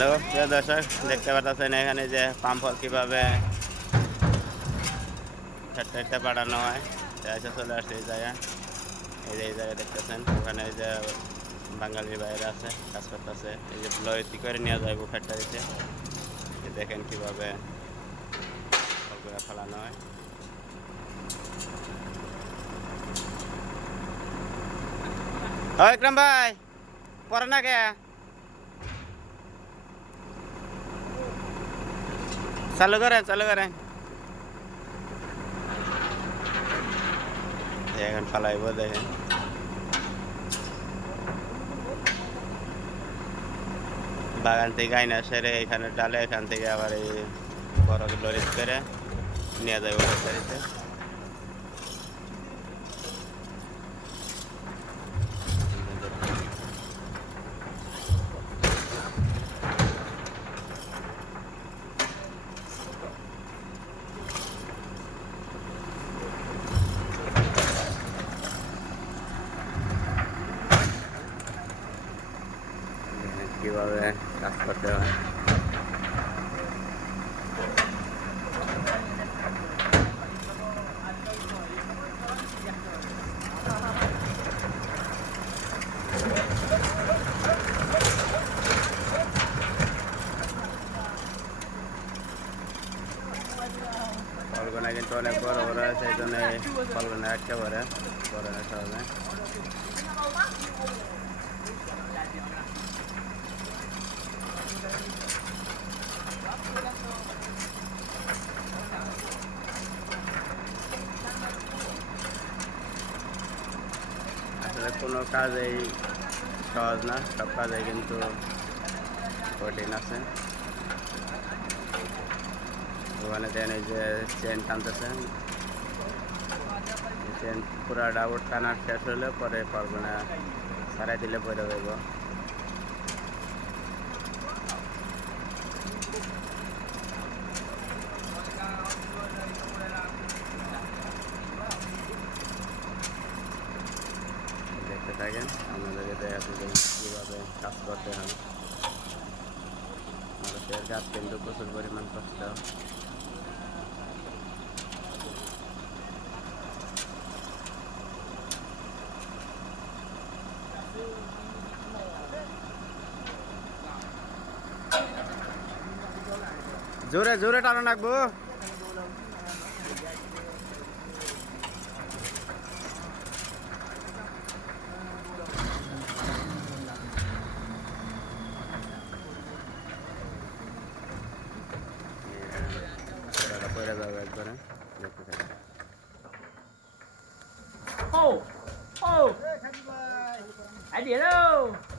Hello প্রিয় দর্শক, দেখতে পাচ্ছেন এখানে যে পাম্পল কীভাবে ফ্যাক্টরিতে পাঠানো হয়। এসে চলে আসছে এই জায়গায়। এই জায়গায় দেখতেছেন ওখানে এই যে বাঙালির বাইরে আছে, কাজ করতেছে। এই যে লরিতে করে নিয়ে যাইব ফ্যাক্টরিতে। দেখেন কীভাবে ফলগুলো ফেলানো হয়। বিক্রম ভাই, পরে না কে চালু করেন এখন ফালাইব। দেখেন বাগান থেকে আইনা সেরে এখানে ডালে, এখান থেকে আবার এই বড় লরি করে নিয়ে যাবো ফ্যাক্টরিতে। কীভাবে কাজ করতে হয়। ফলগুনা কিন্তু অনেক বড় বড় আছে, এই জন্য ফলগুনা একেবারে বড় রাখতে হবে। আসলে কোনো কাজেই সহজ না, সব কাজে কিন্তু কঠিন আছে। ওখানে দেন এই যে চেন টানতেছেন, চেন পুরা ডাউট টানা শেষ হলে পরে পারবে না, সারাই দিলে পরে দেব। দেখতে থাকেন, আপনাদেরকে দেখাতে যে কীভাবে কাজ করতে হয়। মানুষের কাজ কিন্তু প্রচুর পরিমাণ কষ্ট। জোরে জোরে টানো রাখবো। পরে যাবে একবারে, দেখতে থাকেন। Oh, oh, I did. Oh.